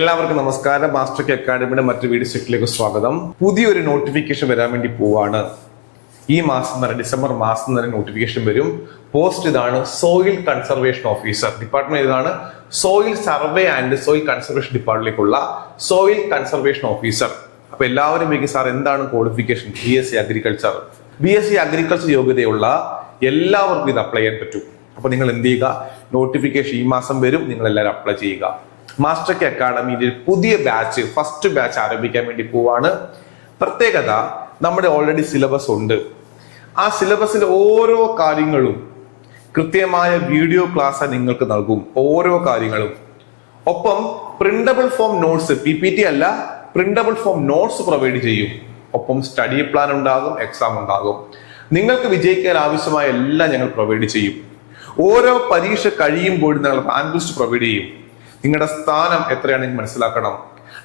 എല്ലാവർക്കും നമസ്കാരം. Master K അക്കാഡമിയുടെ മറ്റൊരു വീഡിയോ സെറ്റിലേക്ക് സ്വാഗതം. പുതിയൊരു നോട്ടിഫിക്കേഷൻ വരാൻ വേണ്ടി പോവാണ്. ഈ മാസം തന്നെ ഡിസംബർ മാസം തന്നെ നോട്ടിഫിക്കേഷൻ വരും. പോസ്റ്റ് ഇതാണ്, സോയിൽ കൺസർവേഷൻ ഓഫീസർ. ഡിപ്പാർട്ട്മെന്റ് ഇതാണ്, soil survey and soil conservation ഡിപ്പാർട്ട്മെന്റിലേക്കുള്ള സോയിൽ കൺസർവേഷൻ ഓഫീസർ. അപ്പൊ എല്ലാവരും ചോദിക്കും, സാർ എന്താണ് qualification? BSc agriculture. BSc agriculture യോഗ്യതയുള്ള എല്ലാവർക്കും ഇത് അപ്ലൈ ചെയ്യാൻ പറ്റും. അപ്പൊ നിങ്ങൾ എന്ത് ചെയ്യുക, നോട്ടിഫിക്കേഷൻ ഈ മാസം വരും, നിങ്ങൾ എല്ലാവരും അപ്ലൈ ചെയ്യുക. മാസ്റ്റർ കെ അക്കാഡമിയുടെ പുതിയ ബാച്ച്, ഫസ്റ്റ് ബാച്ച് ആരംഭിക്കാൻ വേണ്ടി പോവാണ്. പ്രത്യേകത, നമ്മുടെ ഓൾറെഡി സിലബസ് ഉണ്ട്. ആ സിലബസിലെ ഓരോ കാര്യങ്ങളും കൃത്യമായ വീഡിയോ ക്ലാസ് നിങ്ങൾക്ക് നൽകും, ഓരോ കാര്യങ്ങളും. ഒപ്പം പ്രിന്റബിൾ ഫോം നോട്ട്സ്, PPT അല്ല, പ്രിന്റബിൾ ഫോം നോട്ട്സ് പ്രൊവൈഡ് ചെയ്യും. ഒപ്പം സ്റ്റഡി പ്ലാൻ ഉണ്ടാകും, എക്സാം ഉണ്ടാകും. നിങ്ങൾക്ക് വിജയിക്കാൻ ആവശ്യമായ എല്ലാം ഞങ്ങൾ പ്രൊവൈഡ് ചെയ്യും. ഓരോ പരീക്ഷ കഴിയുമ്പോഴും ഞങ്ങൾ റാങ്ക് ലിസ്റ്റ് പ്രൊവൈഡ് ചെയ്യും. നിങ്ങളുടെ സ്ഥാനം എത്രയാണെന്ന് മനസ്സിലാക്കണം.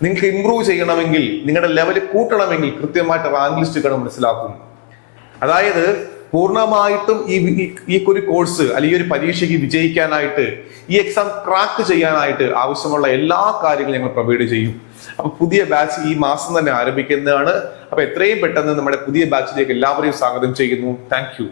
നിങ്ങൾക്ക് ഇംപ്രൂവ് ചെയ്യണമെങ്കിൽ, നിങ്ങളുടെ ലെവൽ കൂട്ടണമെങ്കിൽ കൃത്യമായിട്ട് റാങ്ക് ലിസ്റ്റ് മനസ്സിലാക്കും. അതായത് പൂർണ്ണമായിട്ടും ഈ ഒരു കോഴ്സ് അല്ലെങ്കിൽ ഒരു പരീക്ഷയ്ക്ക് വിജയിക്കാനായിട്ട്, ഈ എക്സാം ക്രാക്ക് ചെയ്യാനായിട്ട് ആവശ്യമുള്ള എല്ലാ കാര്യങ്ങളും ഞങ്ങൾ പ്രൊവൈഡ് ചെയ്യും. അപ്പൊ പുതിയ ബാച്ച് ഈ മാസം തന്നെ ആരംഭിക്കുന്നതാണ്. അപ്പൊ എത്രയും പെട്ടെന്ന് നമ്മുടെ പുതിയ ബാച്ചിലേക്ക് എല്ലാവരെയും സ്വാഗതം ചെയ്യുന്നു. Thank you.